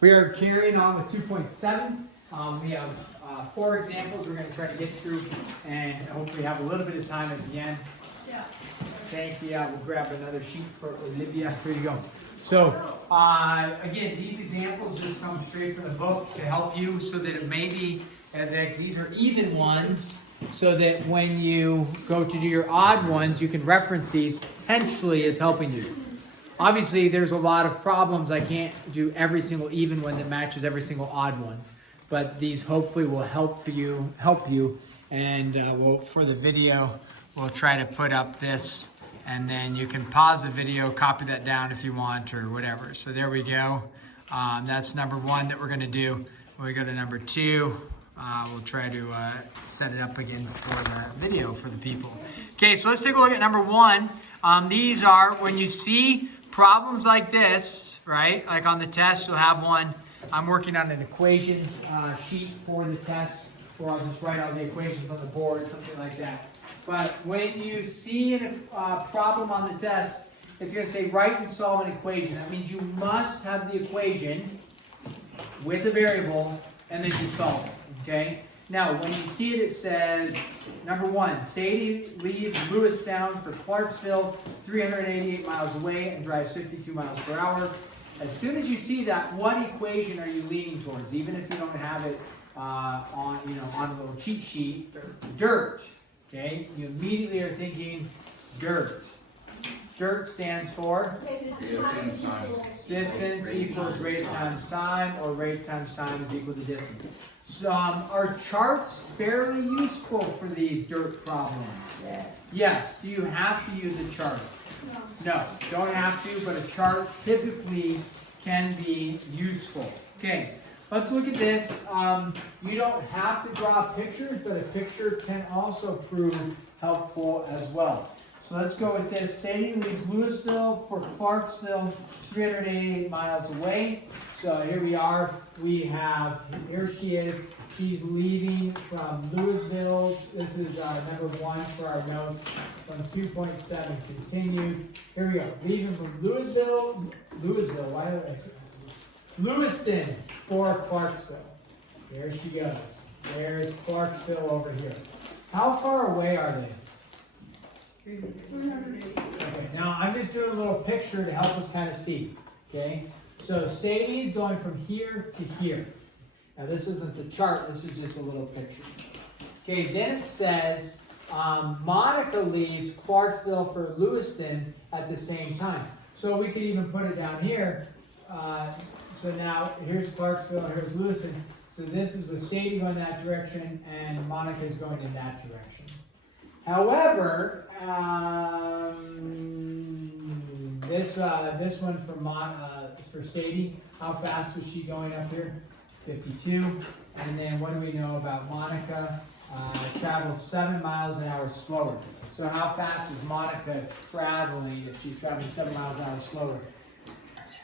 We are carrying on with 2.7. We have 4 examples we're going to try to get through and hopefully have a little bit of time at the end. Yeah. Thank you. We'll grab another sheet for Olivia. Here you go. So, again, these examples just come straight from the book to help you so that it may be that these are even ones so that when you go to do your odd ones, you can reference these potentially as helping you. Obviously, there's a lot of problems. I can't do every single even one that matches every single odd one. But these hopefully will help you. And for the video, we'll try to put up this. And then you can pause the video, copy that down if you want or whatever. So there we go. That's number 1 that we're going to do. When we go to number 2, we'll try to set it up again for the video for the people. Okay, so let's take a look at number 1. These are when you see problems like this, right? Like on the test, you'll have one. I'm working on an equations sheet for the test, where I'll just write all the equations on the board, something like that. But when you see a problem on the test, it's going to say write and solve an equation. That means you must have the equation with a variable, and then you solve it, okay? Now, when you see it, it says, number 1, Sadie leaves Lewistown for Clarksville, 388 miles away, and drives 52 miles per hour. As soon as you see that, what equation are you leaning towards? Even if you don't have it on a little cheat sheet, dirt. Okay, you immediately are thinking dirt. Dirt stands for distance equals rate times time, or rate times time is equal to distance. So, are charts fairly useful for these dirt problems? Yes. Yes. Do you have to use a chart? No, don't have to, but a chart typically can be useful. Okay, let's look at this. You don't have to draw pictures, but a picture can also prove helpful as well. So let's go with this. Sadie leaves Louisville for Clarksville, 388 miles away. So here we are. Here she is. She's leaving from Louisville. This is number 1 for our notes from 2.7 continued. Here we go. Leaving from Lewiston for Clarksville. There she goes. There's Clarksville over here. How far away are they? 300. Okay, now I'm just doing a little picture to help us kind of see. Okay, so Sadie's going from here to here. Now this isn't the chart, this is just a little picture. Okay, then it says Monica leaves Clarksville for Lewiston at the same time. So we could even put it down here. So now here's Clarksville, here's Lewiston. So this is with Sadie going that direction and Monica is going in that direction. However, this one for Sadie, how fast was she going up here? 52. And then what do we know about Monica? Travels 7 miles an hour slower. So how fast is Monica traveling if she's traveling 7 miles an hour slower?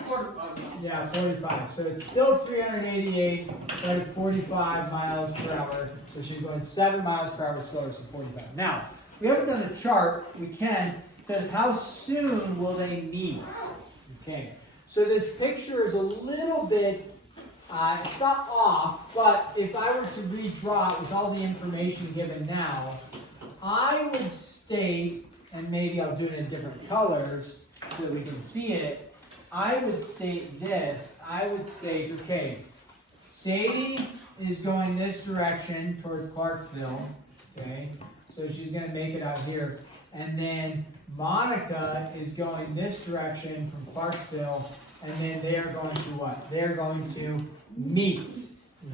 45. Yeah, 45. So it's still 388. That is 45 miles per hour. So she's going 7 miles per hour slower, so 45. Now, we haven't done a chart. We can. It says, how soon will they meet? Okay. So this picture is a little bit, it's not off, but if I were to redraw it with all the information given now, I would state, and maybe I'll do it in different colors so that we can see it, I would state this. I would state, okay, Sadie is going this direction towards Clarksville, okay? So she's going to make it out here. And then Monica is going this direction from Clarksville, and then they are going to what? They're going to meet,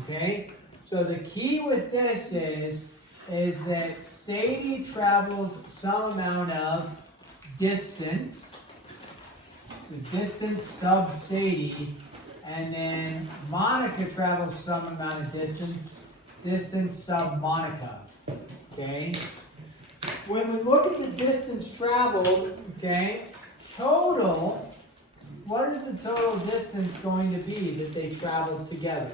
okay? So the key with this is that Sadie travels some amount of distance, so distance sub Sadie, and then Monica travels some amount of distance sub Monica, okay? When we look at the distance traveled, okay, total, what is the total distance going to be that they traveled together?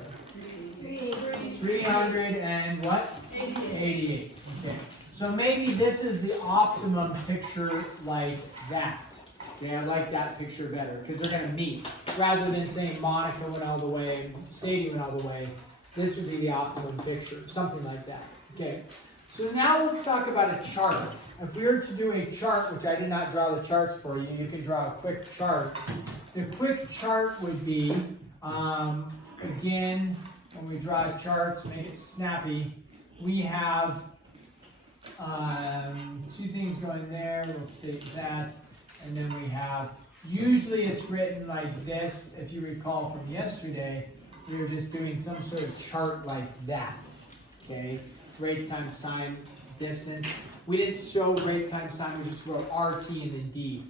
300 and what? 88. Okay. So maybe this is the optimum picture like that. Okay, I like that picture better because they're going to meet. rather than saying Monica went all the way and Sadie went all the way, this would be the optimum picture, something like that. Okay, so now let's talk about a chart. If we were to do a chart, which I did not draw the charts for you, you can draw a quick chart. The quick chart would be, again, when we draw charts, make it snappy, we have two things going there, we'll state that, and then we have, usually it's written like this, if you recall from yesterday, we were just doing some sort of chart like that, okay? Rate times time, distance. We didn't show rate times time, we just wrote RT and then D.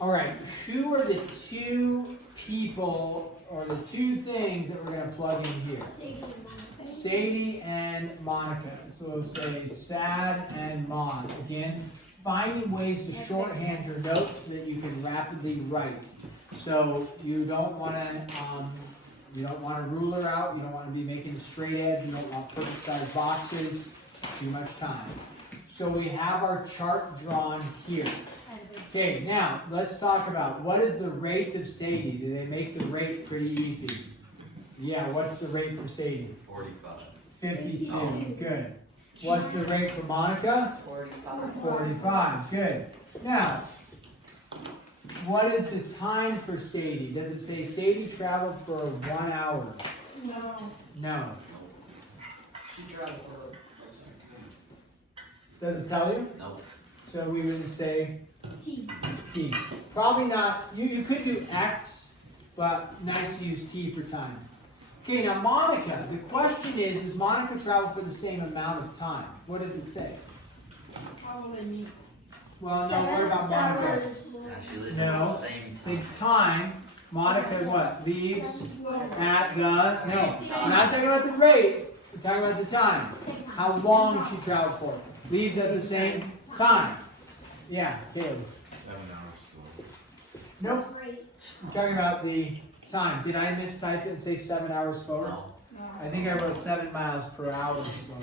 All right, who are the two people, or the two things that we're gonna plug in here? Sadie and Monica. So we'll say Sad and Mon. Again, finding ways to shorthand your notes so that you can rapidly write. So you don't want a ruler out. You don't want to be making a straight edge. You don't want perfect size boxes. Too much time. So we have our chart drawn here. Okay, now let's talk about what is the rate of Sadie. Do they make the rate pretty easy? Yeah, what's the rate for Sadie? 45. 52, good. What's the rate for Monica? 45. 45, good. Now, what is the time for Sadie? Does it say Sadie traveled for 1 hour? No. No. She traveled for. Does it tell you? No. So we would say T. T. Probably not. You could do X, but nice to use T for time. Okay, now Monica. The question is, does Monica travel for the same amount of time? What does it say? How will I meet? Well, no, what about Monica? She lives No. at the same The time. time, Monica what? Leaves at the, no, we're not talking about the rate, we're talking about the time. How long she traveled for. Leaves at the same time. Yeah, Caleb. 7 hours. Nope, I'm talking about the time. Did I mistype it and say 7 hours slower? No. I think I wrote 7 miles per hour slower.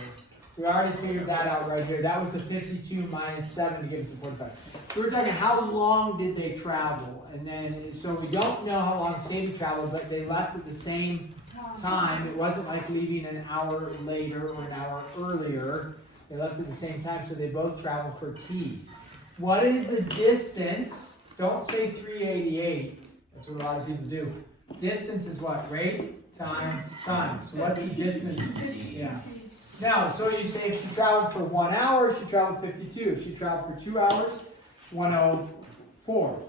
We already figured that out right here. That was the 52 minus 7 to give us the 45. So we're talking how long did they travel? And then, so we don't know how long Sadie traveled, but they left at the same time. It wasn't like leaving an hour later or an hour earlier. They left at the same time, so they both traveled for T. What is the distance? Don't say 388. That's what a lot of people do. Distance is what? Rate times time. So what's the distance? Yeah. Now, so you say if she traveled for 1 hour, she traveled 52. If she traveled for 2 hours, 104.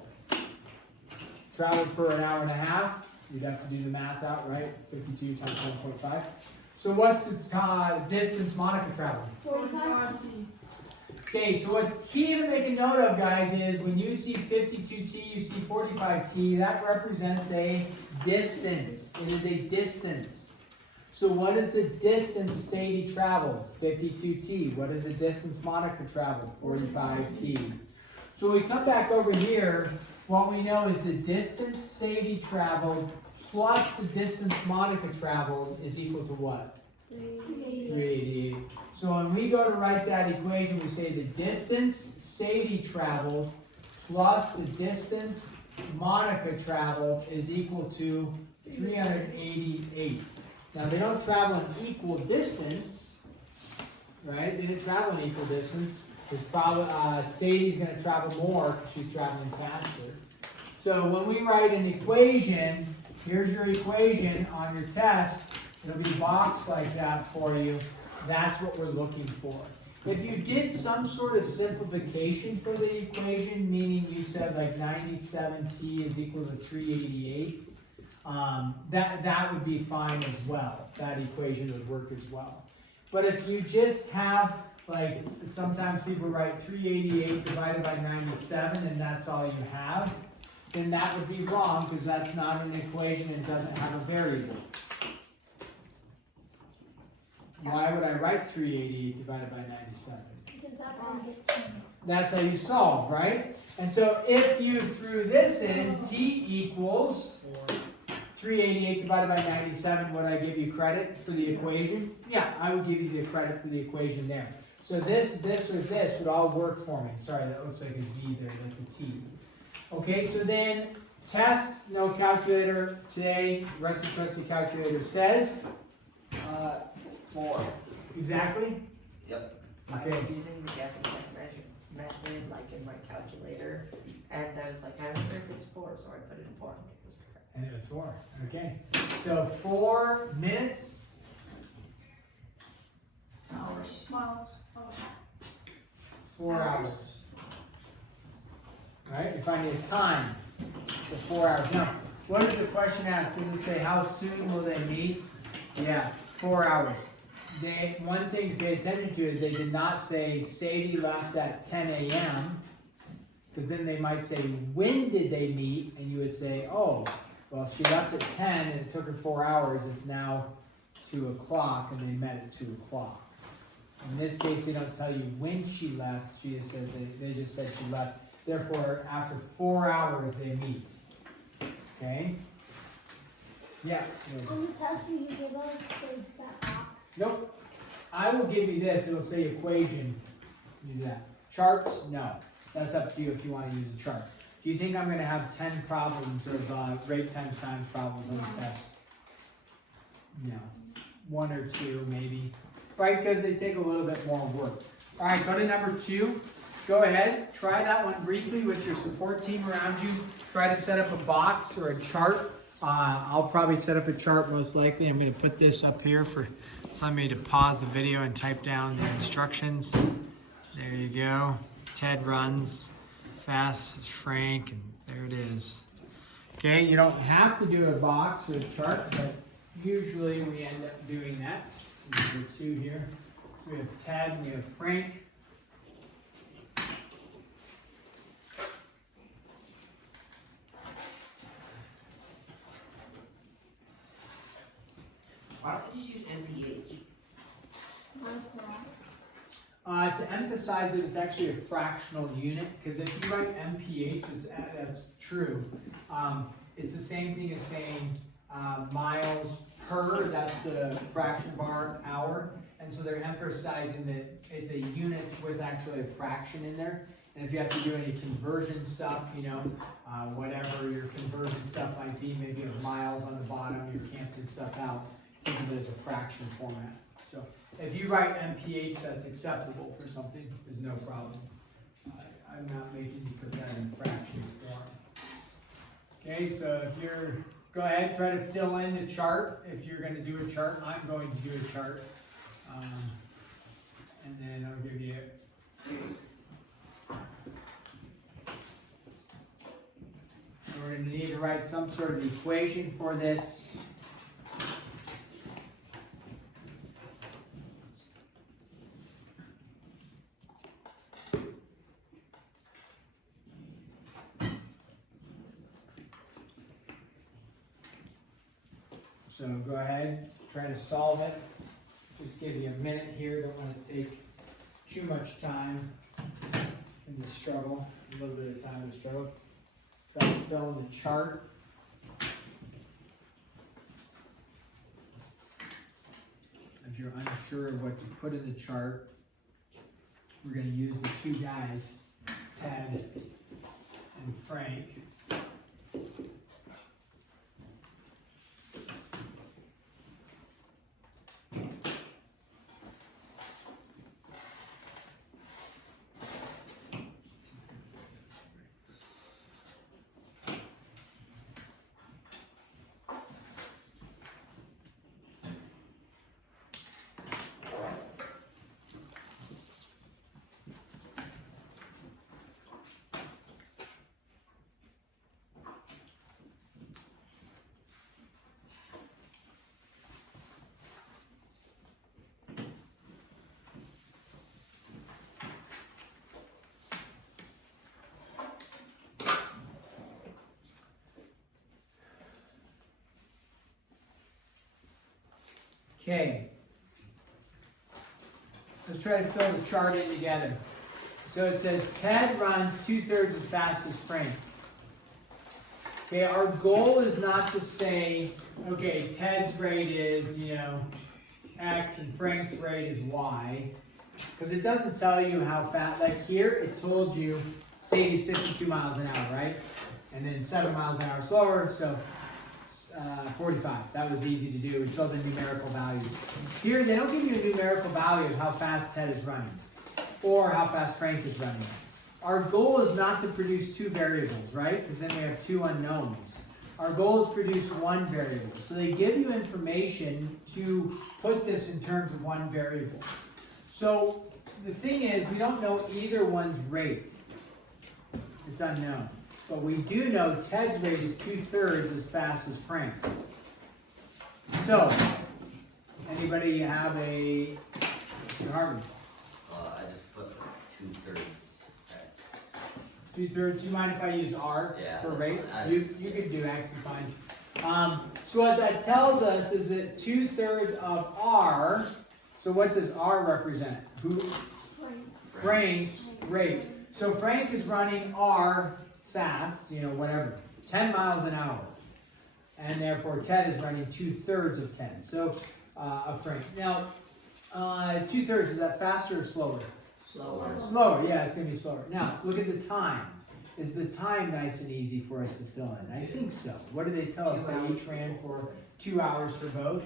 Traveled for an hour and a half, you'd have to do the math out, right? 52 times 1.5. So what's the distance Monica traveled? 45. Okay, so what's key to make a note of, guys, is when you see 52t, you see 45t, that represents a distance. It is a distance. So what is the distance Sadie traveled? 52t. What is the distance Monica traveled? 45t. So when we come back over here, what we know is the distance Sadie traveled plus the distance Monica traveled is equal to what? 388. So when we go to write that equation, we say the distance Sadie traveled plus the distance Monica traveled is equal to 388. Now they don't travel an equal distance, right? They didn't travel an equal distance. Sadie's going to travel more because she's traveling faster. So when we write an equation, here's your equation on your test. It'll be boxed like that for you. That's what we're looking for. If you did some sort of simplification for the equation, meaning you said like 97t is equal to 388, that would be fine as well. That equation would work as well. But if you just have, like, sometimes people write 388 divided by 97 and that's all you have, then that would be wrong because that's not an equation and doesn't have a variable. Why would I write 388 divided by 97? Because that's how you get 10. That's how you solve, right? And so if you threw this in, t equals 388 divided by 97, would I give you credit for the equation? Yeah, I would give you the credit for the equation there. So this, or this would all work for me. Sorry, that looks like a Z there. That's a T. Okay, so then test, no calculator today. Rest of trusty calculator says 4. exactly. Yep. I Okay. was using the guessing method, like in my calculator, and I was like, I wonder if it's 4, so I put it in 4. It was correct. And it was 4. Okay. So 4 minutes. Hours. Miles. 4 hours. All right. You're finding a time. So 4 hours. Now, what does the question ask? Does it say how soon will they meet? Yeah, 4 hours. One thing to pay attention to is they did not say Sadie left at 10 a.m. because then they might say, when did they meet? And you would say, oh, well, if she left at 10 and it took her 4 hours, it's now 2 o'clock and they met at 2 o'clock. In this case, they don't tell you when she left. She just said they just said she left. Therefore, after 4 hours, they meet. Okay? Yeah. On the test you give us, there's that box. Nope. I will give you this. It'll say equation. Do that. Charts? No. That's up to you if you want to use a chart. Do you think I'm going to have 10 problems of rate times times problems on the test? No. 1 or 2 maybe. Right? Because they take a little bit more work. All right, go to number 2. Go ahead. Try that one briefly with your support team around you. Try to set up a box or a chart. I'll probably set up a chart most likely. I'm going to put this up here for somebody to pause the video and type down the instructions. There you go. Ted runs fast as Frank, and there it is. Okay, you don't have to do a box or a chart, but usually we end up doing that. So number 2 here. So we have Ted and we have Frank. Why don't we just use MPH? Miles per hour. To emphasize that it's actually a fractional unit, because if you write MPH, that's true. It's the same thing as saying miles per, that's the fraction bar hour. And so they're emphasizing that it's a unit with actually a fraction in there. And if you have to do any conversion stuff, whatever your conversion stuff might be, maybe you have miles on the bottom, you're canceling stuff out, think of it as a fraction format. So if you write MPH, that's acceptable for something, there's no problem. I'm not making you put that in fraction form. Okay, so if you're, go ahead, try to fill in the chart. If you're going to do a chart, I'm going to do a chart. And then I'll give you so we're going to need to write some sort of equation for this. So go ahead, try to solve it. Just give you a minute here, don't want to take too much time in the struggle, a little bit of time in the struggle. Try to fill in the chart. If you're unsure of what to put in the chart, we're going to use the 2 guys, Ted and Frank. Okay, let's try to fill the chart in together. So it says Ted runs 2/3 as fast as Frank. Okay, our goal is not to say, okay, Ted's rate is, X and Frank's rate is Y. Because it doesn't tell you how fast, like here, it told you Sadie's 52 miles an hour, right? And then 7 miles an hour slower, so 45. That was easy to do. We filled in numerical values. Here, they don't give you a numerical value of how fast Ted is running or how fast Frank is running. Our goal is not to produce two variables, right? Because then we have two unknowns. Our goal is to produce one variable. So they give you information to put this in terms of one variable. So the thing is, we don't know either one's rate. It's unknown. But we do know Ted's rate is 2/3 as fast as Frank. So, anybody have a Harvey? I just put 2/3 X. 2/3. Do you mind if I use R Yeah, for that's rate? fine. You can do X, is fine. So what that tells us is that 2/3 of R. So what does R represent? Frank's rate. So Frank is running R fast, whatever, 10 miles an hour. And therefore Ted is running 2/3 of 10. So, of Frank. Now, 2/3, is that faster or slower? Slower. Slower, yeah, it's going to be slower. Now, look at the time. Is the time nice and easy for us to fill in? I think so. What do they tell us? They each ran for 2 hours for both.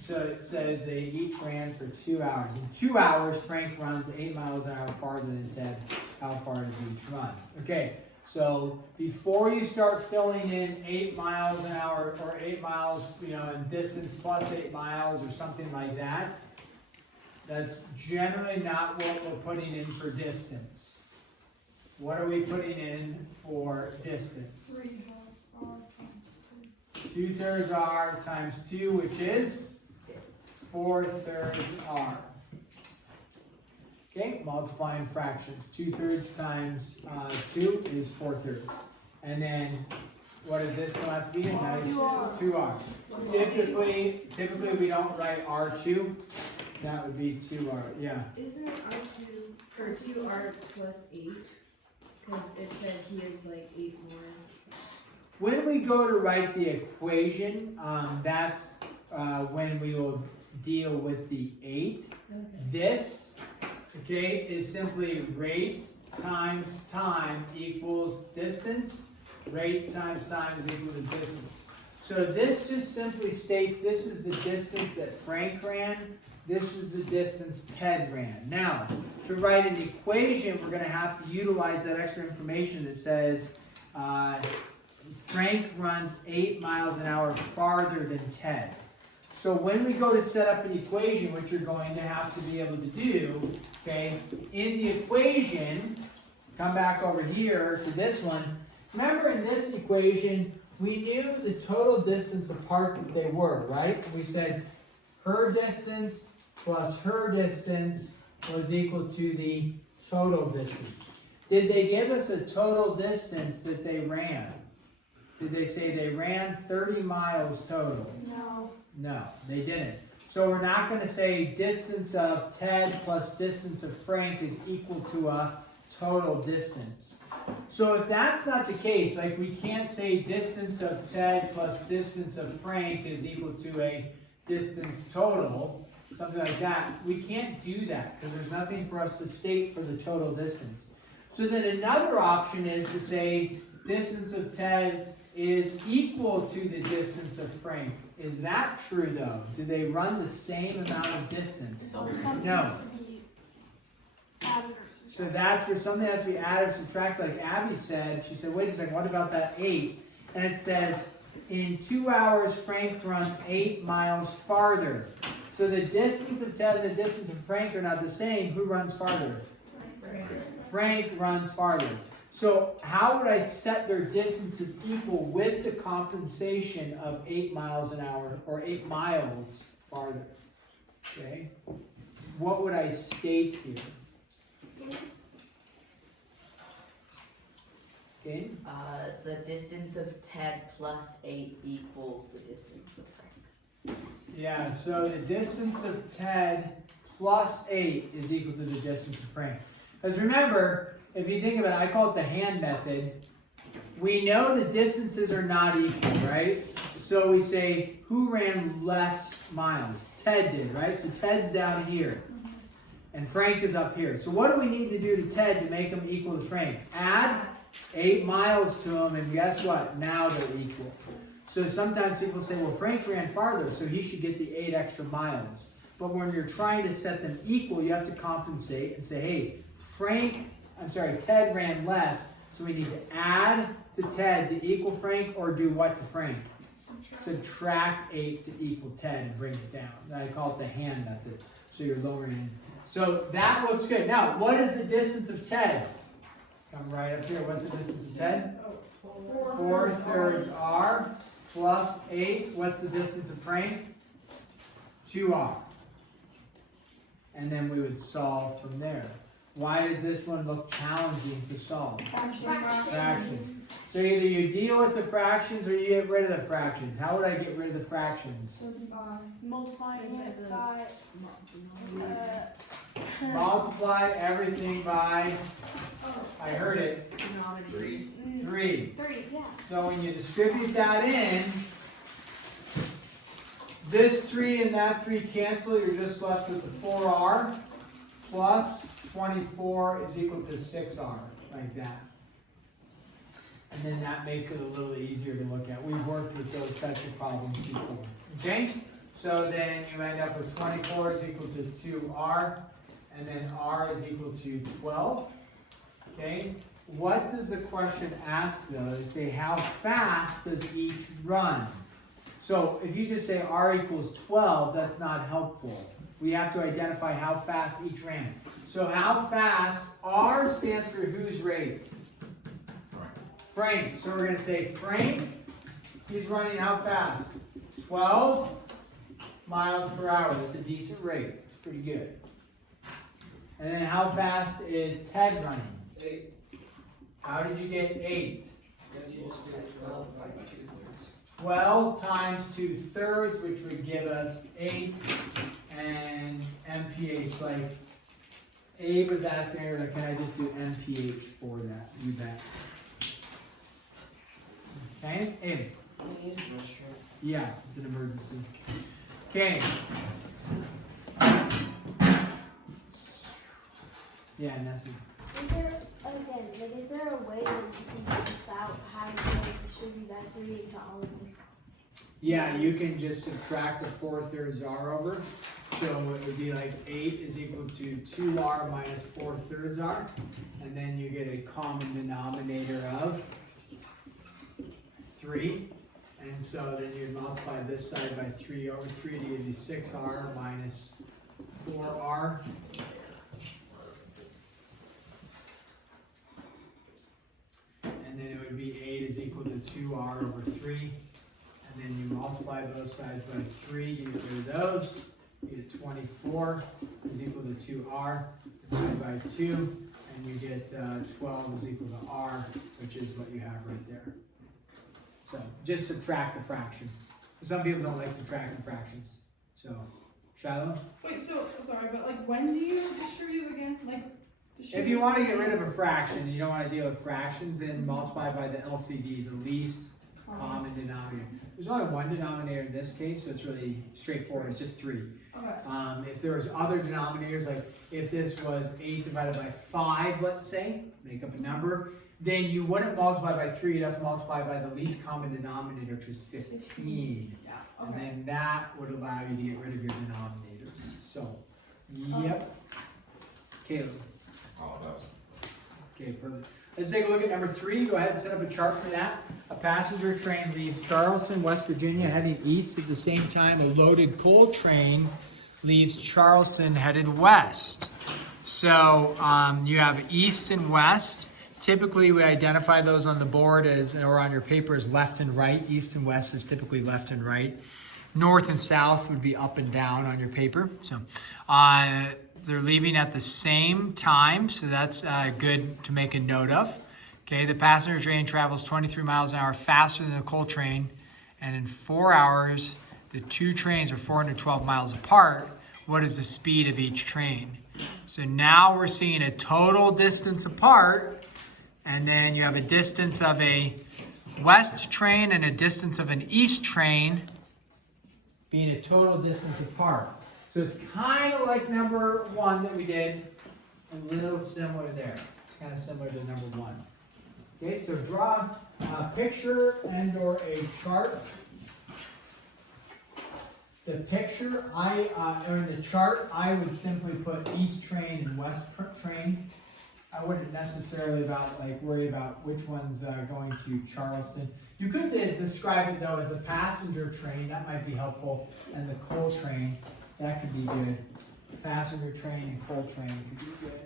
So it says they each ran for 2 hours. In 2 hours, Frank runs 8 miles an hour farther than Ted. How far does each run? Okay, so before you start filling in 8 miles an hour or 8 miles, in distance plus 8 miles or something like that, that's generally not what we're putting in for distance. What are we putting in for distance? 2/3 R times 2, which is 4/3 R. Okay, multiplying fractions. 2/3 times 2 is 4/3. And then, what does this come out to be? A nice 2R. Typically we don't write R2. That would be 2R, yeah. Isn't it R2 or 2R plus 8? Because it said he is like 8 more. When we go to write the equation, that's when we will deal with the 8. Okay. This, is simply rate times time equals distance. Rate times time is equal to distance. So this just simply states this is the distance that Frank ran. This is the distance Ted ran. Now, to write an equation, we're going to have to utilize that extra information that says Frank runs 8 miles an hour farther than Ted. So when we go to set up an equation, which you're going to have to be able to do, in the equation, come back over here to this one. Remember in this equation, we knew the total distance apart that they were, right? We said her distance plus her distance was equal to the total distance. Did they give us a total distance that they ran? Did they say they ran 30 miles total? No. No, they didn't. So we're not going to say distance of Ted plus distance of Frank is equal to a total distance. So if that's not the case, like we can't say distance of Ted plus distance of Frank is equal to a distance total, something like that, we can't do that because there's nothing for us to state for the total distance. So then another option is to say distance of Ted is equal to the distance of Frank. Is that true though? Do they run the same amount of distance? No. So that's where something has to be added or subtracted, like Abby said. She said, wait a second, what about that 8? And it says, in 2 hours, Frank runs 8 miles farther. So the distance of Ted and the distance of Frank are not the same. Who runs farther? Frank runs farther. So how would I set their distances equal with the compensation of 8 miles an hour or 8 miles farther? Okay. What would I state here? Okay. The distance of Ted plus 8 equals the distance of Frank. Yeah, so the distance of Ted plus 8 is equal to the distance of Frank. Because remember, if you think about it, I call it the hand method. We know the distances are not equal, right? So we say, who ran less miles? Ted did, right? So Ted's down here. And Frank is up here. So what do we need to do to Ted to make him equal to Frank? Add 8 miles to them, and guess what? Now they're equal. So sometimes people say, well, Frank ran farther, so he should get the 8 extra miles. But when you're trying to set them equal, you have to compensate and say, hey, Ted ran less, so we need to add to Ted to equal Frank, or do what to Frank? Subtract 8 to equal 10 and bring it down. I call it the hand method. So you're lowering. So that looks good. Now, what is the distance of Ted? Come right up here. What's the distance of Ted? 4/3 R plus 8. What's the distance of Frank? 2R. And then we would solve from there. Why does this one look challenging to solve? Fractions. So either you deal with the fractions or you get rid of the fractions. How would I get rid of the fractions? Multiplying it by Multiply everything by, I heard it, 3. 3. 3, yeah. So when you distribute that in, this 3 and that 3 cancel, you're just left with the 4R plus 24 is equal to 6R, like that. And then that makes it a little easier to look at. We've worked with those types of problems before. Okay? So then you end up with 24 is equal to 2R, and then R is equal to 12. Okay? What does the question ask though? They say how fast does each run? So if you just say R equals 12, that's not helpful. We have to identify how fast each ran. So how fast, R stands for whose rate? Frank. So we're going to say Frank, he's running how fast? 12 miles per hour. That's a decent rate. It's pretty good. And then how fast is Ted running? 8. How did you get 8? Because you just do 12 by 2/3. 12 times 2/3, which would give us 8, and MPH, like Abe was asking earlier, can I just do MPH for that? You bet. Okay, Abe. Yeah, it's an emergency. Okay. Yeah, Nessie. Is there, again, like, is there a way that you can do without having to distribute that 3 into all of them? Yeah, you can just subtract the 4/3 R over. So it would be like 8 is equal to 2R minus 4/3 R. And then you get a common denominator of 3. And so then you'd multiply this side by 3 over 3 to give you 6R minus 4R. And then it would be 8 is equal to 2R over 3. And then you multiply both sides by 3, you get rid of those. You get 24 is equal to 2R divided by 2. And you get 12 is equal to R, which is what you have right there. So just subtract the fraction. Some people don't like subtracting fractions. So, Shiloh? Wait, so, sorry, but like when do you distribute again? Like, If you want to get rid of a fraction and you don't want to deal with fractions, then multiply by the LCD, the least common denominator. There's only one denominator in this case, so it's really straightforward. It's just 3. Okay. If there was other denominators, like if this was 8 divided by 5, let's say, make up a number, then you wouldn't multiply by 3, you'd have to multiply by the least common denominator, which is 15. Yeah. And Okay. then that would allow you to get rid of your denominators. So, yep. Caleb. All of those. Okay, perfect. Let's take a look at number 3. Go ahead and set up a chart for that. A passenger train leaves Charleston, West Virginia, heading east. At the same time, a loaded coal train leaves Charleston, headed west. So you have east and west. Typically, we identify those on the board as, or on your paper, as left and right. East and west is typically left and right. North and south would be up and down on your paper. So they're leaving at the same time, so that's good to make a note of. Okay, the passenger train travels 23 miles an hour faster than the coal train, and in 4 hours, the two trains are 412 miles apart. What is the speed of each train? So now we're seeing a total distance apart, and then you have a distance of a west train and a distance of an east train being a total distance apart. So it's kind of like number 1 that we did, a little similar there. It's kind of similar to number 1. Okay, so draw a picture and or a chart. The picture, or in the chart, I would simply put east train and west train. I wouldn't necessarily worry about which one's going to Charleston. You could describe it though as the passenger train, that might be helpful, and the coal train, that could be good. Passenger train and coal train could be good.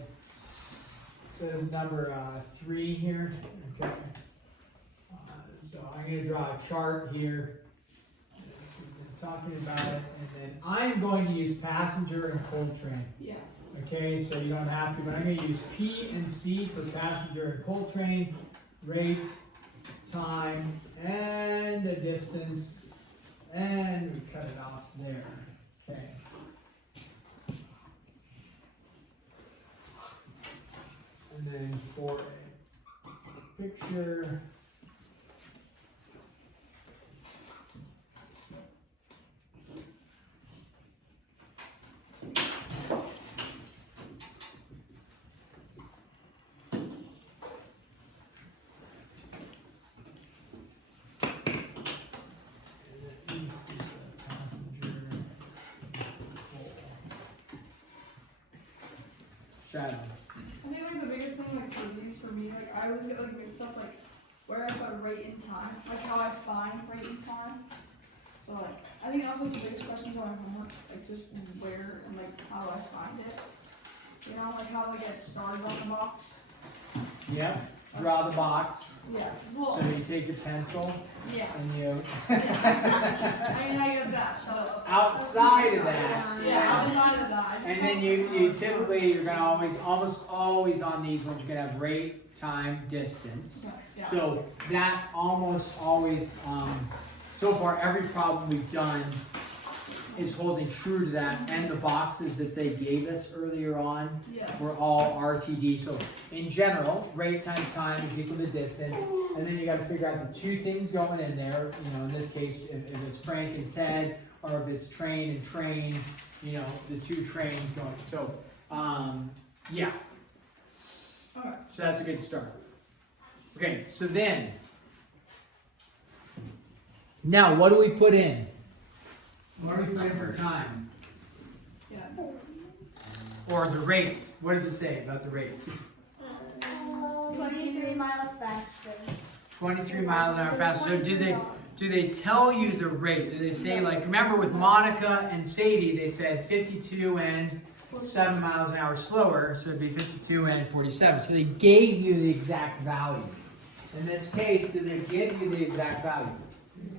So this is number 3 here. Okay. So I'm going to draw a chart here. So we've been talking about it, and then I'm going to use passenger and coal train. Yeah. Okay, so you don't have to, but I'm going to use P and C for passenger and coal train, rate, time, and a distance, and we cut it off there. Okay. And then for a picture, shadow. I think like the biggest thing like for these for me, like I always get like mixed up like where I put rate and time, like how I find rate and time. So like I think that was like the biggest question for my homework, like just where and like how do I find it? You know, like how do I get started on the box? Yep. Draw the box. Yeah. Well, So you take your pencil yeah. and you. I mean I get that. So Outside of that. yeah, outside of that. I just And then you typically, you're gonna almost always on these ones, you're gonna have rate, time, distance. yeah. So that almost always, so far every problem we've done is holding true to that, and the boxes that they gave us earlier on Yeah. were all RTD. So in general, rate times time is equal to distance, and then you gotta figure out the 2 things going in there, you know, in this case, if it's Frank and Ted, or if it's train and train, you know, the 2 trains going. So, yeah. Okay. So that's a good start. Okay, so then, now what do we put in? What do we put in for time? Yeah. Or the rate? What does it say about the rate? 23 miles faster. 23 miles an hour faster. So do they tell you the rate? Do they say, like, remember with Monica and Sadie, they said 52 and 7 miles an hour slower, so it'd be 52 and 47. So they gave you the exact value. In this case, do they give you the exact value?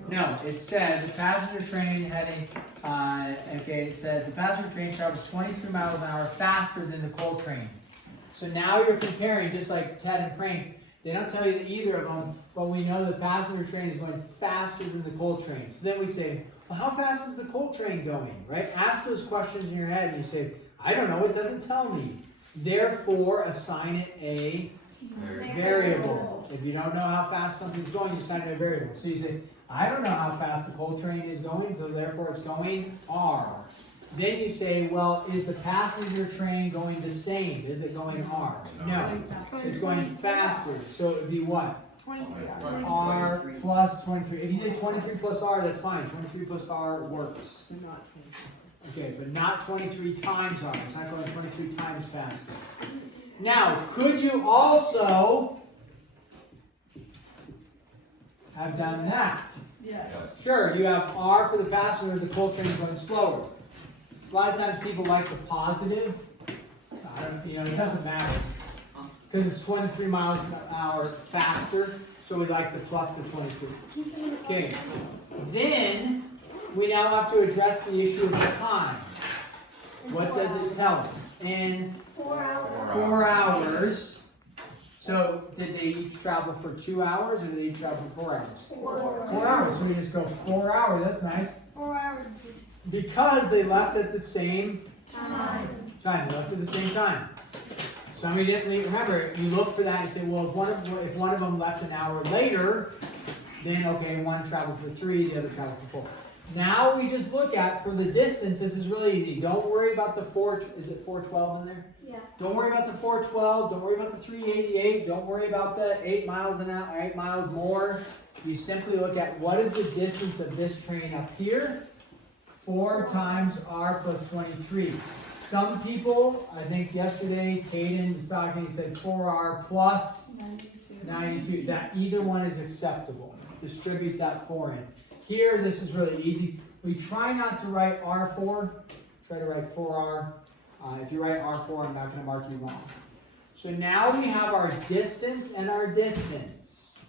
No, it says the passenger train heading, it says the passenger train travels 23 miles an hour faster than the coal train. So now you're comparing, just like Ted and Frank, they don't tell you either of them, but we know the passenger train is going faster than the coal train. So then we say, well, how fast is the coal train going, right? Ask those questions in your head and you say, I don't know, it doesn't tell me. Therefore, assign it a variable. If you don't know how fast something's going, you assign it a variable. So you say, I don't know how fast the coal train is going, so therefore it's going R. Then you say, well, is the passenger train going the same? Is it going R? No, it's going faster. So it would be what? 23 R plus 23. If you say 23 plus R, that's fine. 23 plus R works. So not 23. Okay, but not 23 times R. It's not going 23 times faster. Now, could you also have done that? Yeah. Sure, you have R for the passenger, the coal train is going slower. A lot of times people like the positive. It doesn't matter. Because it's 23 miles an hour faster, so we like the plus the 23. Okay, then we now have to address the issue of time. What does it tell us? In 4 hours. 4 hours. So did they each travel for 2 hours or did they each travel for 4 hours? 4 hours. So we just go 4 hours. That's nice. 4 hours. Because they left at the same Time. time. They left at the same time. Somebody didn't leave. Remember, you look for that and say, well, if one of them left an hour later, then okay, one traveled for 3, the other traveled for 4. Now we just look at, for the distance, this is really easy. Don't worry about the is it 412 in there? Yeah. Don't worry about the 412, don't worry about the 388, don't worry about the 8 miles an hour, 8 miles more. You simply look at what is the distance of this train up here? 4 times r plus 23. Some people, I think yesterday, Caden was talking, he said 4r plus 92. That either one is acceptable. Distribute that 4 in. Here, this is really easy. We try not to write R4. Try to write 4R. If you write R4, I'm not going to mark you wrong. So now we have our distance and our distance.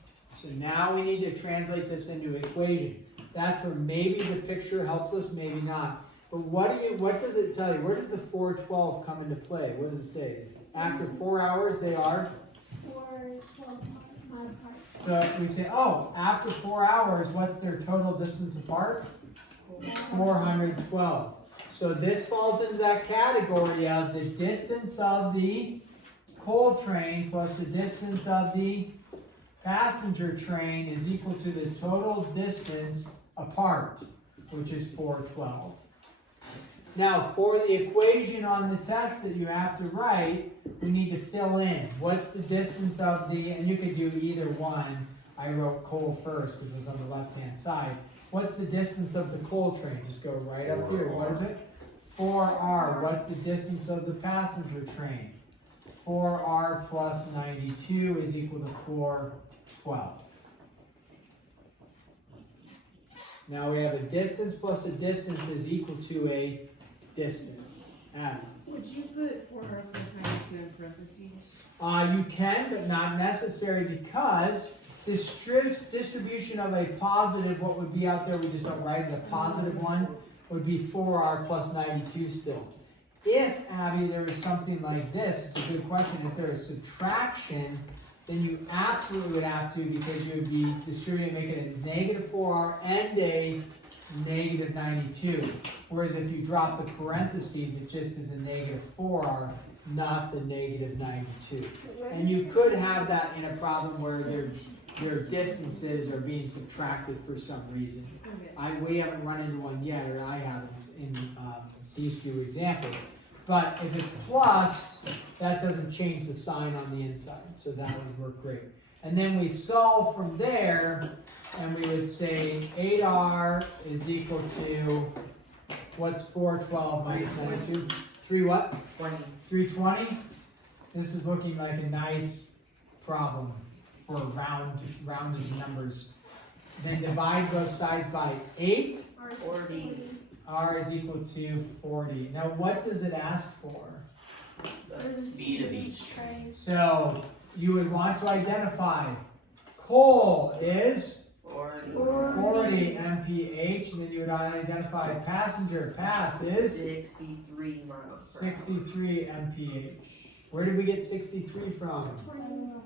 So now we need to translate this into an equation. That's where maybe the picture helps us, maybe not. But what does it tell you? Where does the 412 come into play? What does it say? After 4 hours, they are? 412 miles apart. So we say, oh, after 4 hours, what's their total distance apart? 412. So this falls into that category of the distance of the coal train plus the distance of the passenger train is equal to the total distance apart, which is 412. Now, for the equation on the test that you have to write, we need to fill in what's the distance of the, and you could do either one. I wrote coal first because it was on the left-hand side. What's the distance of the coal train? Just go right up here. What is it? 4r. What's the distance of the passenger train? 4r plus 92 is equal to 412. Now we have a distance plus a distance is equal to a distance. Adam. Would you put 4r plus 92 in parentheses? You can, but not necessary because distribution of a positive, what would be out there, we just don't write it, a positive one, would be 4r plus 92 still. If, Abby, there was something like this, it's a good question, if there is subtraction, then you absolutely would have to because you would be distributing, make it a negative 4r and a negative 92. Whereas if you drop the parentheses, it just is a negative 4r, not the negative 92. And you could have that in a problem where their distances are being subtracted for some reason. Okay. We haven't run into one yet, or I haven't in these few examples. But if it's plus, that doesn't change the sign on the inside, so that would work great. And then we solve from there, and we would say 8r is equal to, what's 412 minus 92? 3 what? 20. 320? This is looking like a nice problem for rounded numbers. Then divide both sides by 8. 40. R is equal to 40. Now what does it ask for? The speed of each train. So you would want to identify coal is 40 mph, and then you would identify passenger pass is 63 miles per hour. 63 mph. Where did we get 63 from?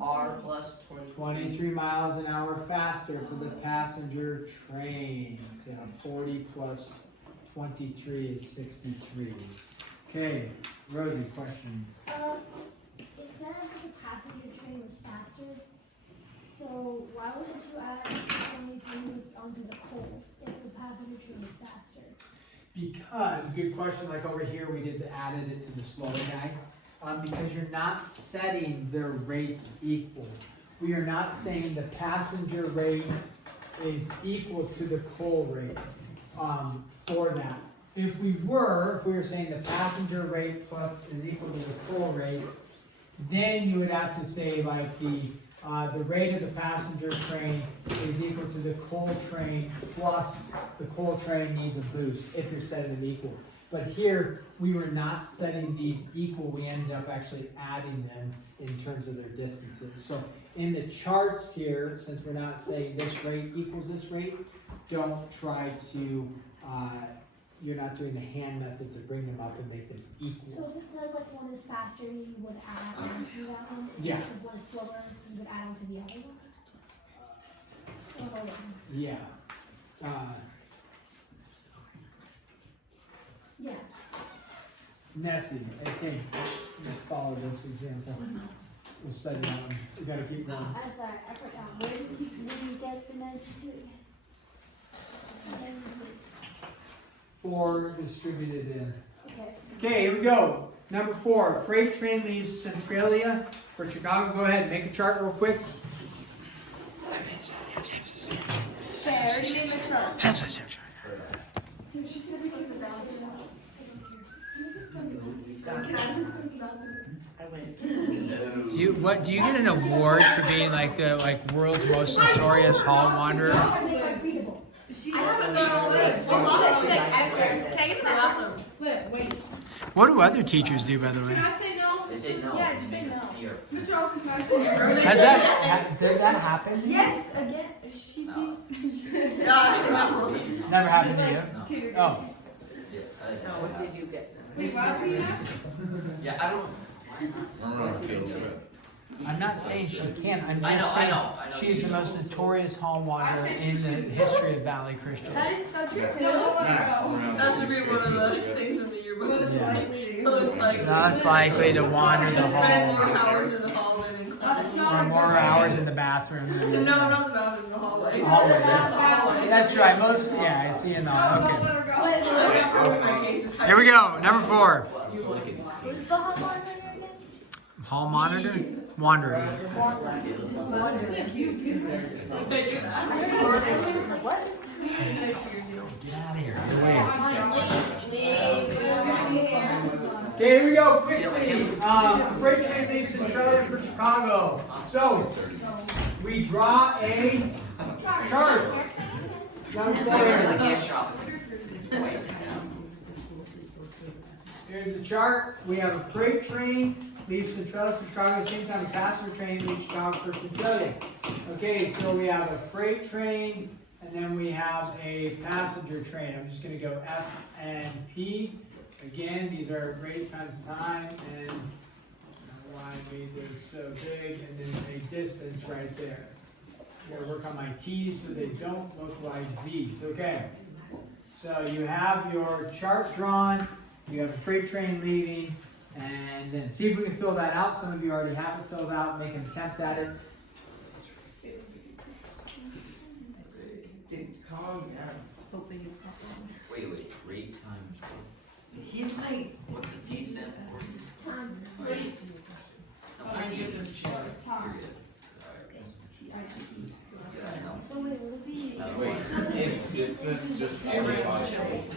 R plus 20. 23 miles an hour faster for the passenger train. So 40 plus 23 is 63. Okay, Rosie, question. It says that the passenger train was faster. So why wouldn't you add 23 onto the coal if the passenger train was faster? Because, good question, like over here we added it to the slower guy. Because you're not setting their rates equal. We are not saying the passenger rate is equal to the coal rate for that. If we were saying the passenger rate plus is equal to the coal rate, then you would have to say like the rate of the passenger train is equal to the coal train plus the coal train needs a boost if you're setting them equal. But here, we were not setting these equal, we ended up actually adding them in terms of their distances. So in the charts here, since we're not saying this rate equals this rate, don't try to, you're not doing the hand method to bring them up and make them equal. So if it says like one is faster, you would add on to that one? Yeah. If one is slower, you would add on to the other one? Or hold on. Yeah. Yeah. Nessie, I think, just follow this example. We'll study that one. We gotta keep going. I'm sorry, I forgot. Where did you get the 92? 4 distributed in. Okay. Okay, here we go. Number 4, freight train leaves Centralia for Chicago. Go ahead, make a chart real quick. Okay, I already made my chart. I went. Do you get an award for being like the world's most notorious hall wanderer? I haven't gone away. Can I get the bathroom? Wait. What do other teachers do, by the way? Can I say no? They say no. Yeah, just say no. Here. Mr. Austin, can I say no? Did that happen? Yes, again. She No. Never happened to you? Okay, Oh. Yeah, No, what did you get? Wait, why would you ask? yeah, I don't. I'm not saying she can't. I'm I just know, saying I know. she's the most notorious hall wanderer in the history of Valley Christian. That is so true. No, don't let her go. That should be one of the things in the yearbook. Most Yeah. likely. Most likely. Most likely to wander the Spend more hall. hours in the hall than in class. That's Or not more hours in the bathroom. No, Than not the bathroom, in the hallway. Hallway. Hallway. That's right. Most, yeah, I see in the, No, don't okay. let her go. I got most of my cases. Here we go. Number 4. Who's the hot water again? Hall monitor? Wanderer. What? Get out of here. You're late. Yeah. Okay, here we go. Quickly. Freight train leaves Centralia for Chicago. So, we draw a chart. Number 4 here. can't shop. Here's the chart. We have a freight train leaves Centralia for Chicago at the same time a passenger train leaves Chicago for Centralia. Okay, so we have a freight train and then we have a passenger train. I'm just going to go F and P. Again, these are rate times time, and I don't know why I made this so big, and then a distance right there. I'm going to work on my T's so they don't look like Z's. Okay, so you have your chart drawn, you have a freight train leaving, and then see if we can fill that out. Some of you already have it filled out, make an attempt at it. Calm down. Hoping it's not wrong. Wait, rate times. He's like, What's the T stand for? Time. Wait. No, Time. T is this chair. Time. Period. Alright. Yeah, I know. So wait, will it be? Wait, is distance just Abraham's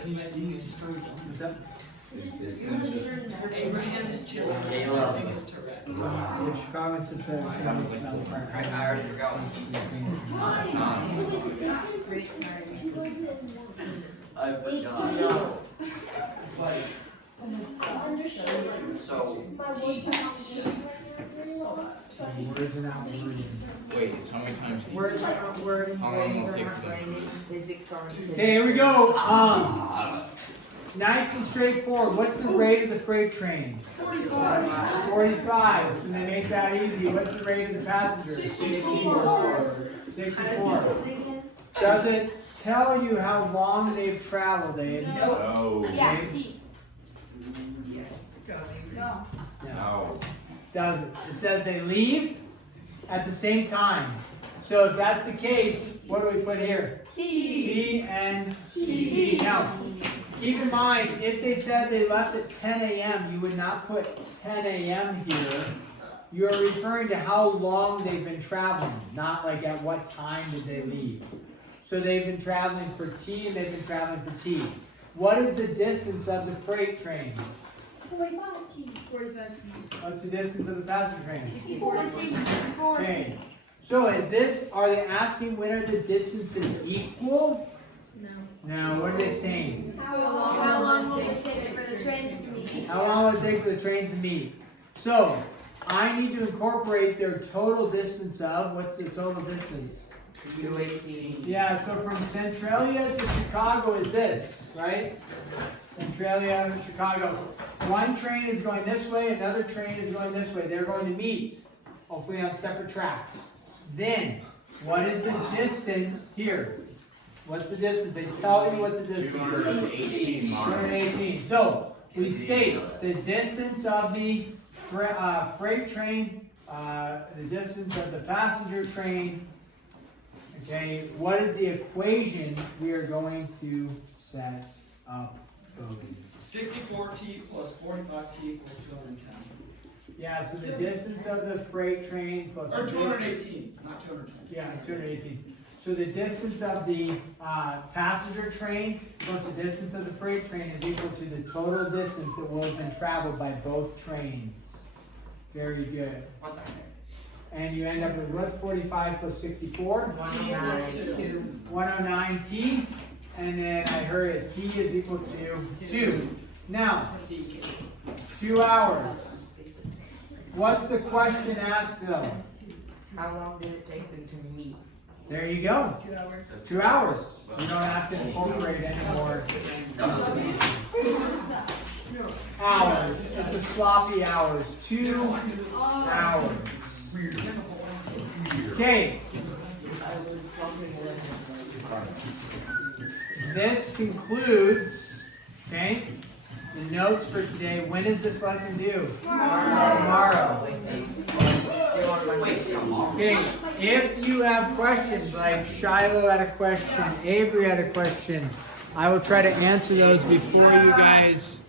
Is distance just Abraham's children. Caleb. If Chicago and Centralia train leaves Valley Park, I already forgot what T stand for. time? So wait, the distance is 200 and 1. I Wait, forgot. Understood. So, My words are not shaped very well. words are not wording. Wait, it's how many times? Words are not wording. How long will it take to? physics aren't physics. Okay, here we go. Nice and straightforward. What's the rate of the freight train? 45. 45. So they make that easy. What's the rate of the passenger? 64. 64. Does it tell you how long they've traveled, Dave? No. Yeah, T. No. No. Doesn't. It says they leave at the same time. So if that's the case, what do we put here? T. T and T. Now, keep in mind, if they said they left at 10 a.m., you would not put 10 a.m. here. You're referring to how long they've been traveling, not like at what time did they leave. So they've been traveling for T and they've been traveling for T. What is the distance of the freight train? 45 T. 45. What's the distance of the passenger train? 64 T. 64 T. Okay. So is this, are they asking when are the distances equal? No. No, what are they saying? How long will it take for the trains to meet? How long will it take for the trains to meet? So, I need to incorporate their total distance of, what's the total distance? UAP. Yeah, so from Centralia to Chicago is this, right? Centralia to Chicago. One train is going this way, another train is going this way. They're going to meet, hopefully on separate tracks. Then, what is the distance here? What's the distance? They tell you what the distance is. 218 miles. 218. So, we state the distance of the freight train, the distance of the passenger train. Okay, what is the equation we are going to set Boom. 64t plus 45t equals 210. Yeah, so the distance of the freight train plus Or the 218, not 210. Yeah, 218. So the distance of the passenger train plus the distance of the freight train is equal to the total distance that will have been traveled by both trains. Very good. What the heck? And you end up with what's 45 plus 64? 109t. And then I heard a t is equal to 2. Now, 2 hours. What's the question asked though? How long did it take them to meet? There you go. 2 hours. 2 hours. You don't have to incorporate anymore. Hours. It's a sloppy hours. 2 hours. Okay. This concludes, okay, the notes for today. When is this lesson due? Tomorrow. Okay, if you have questions, like Shiloh had a question, Avery had a question, I will try to answer those before you guys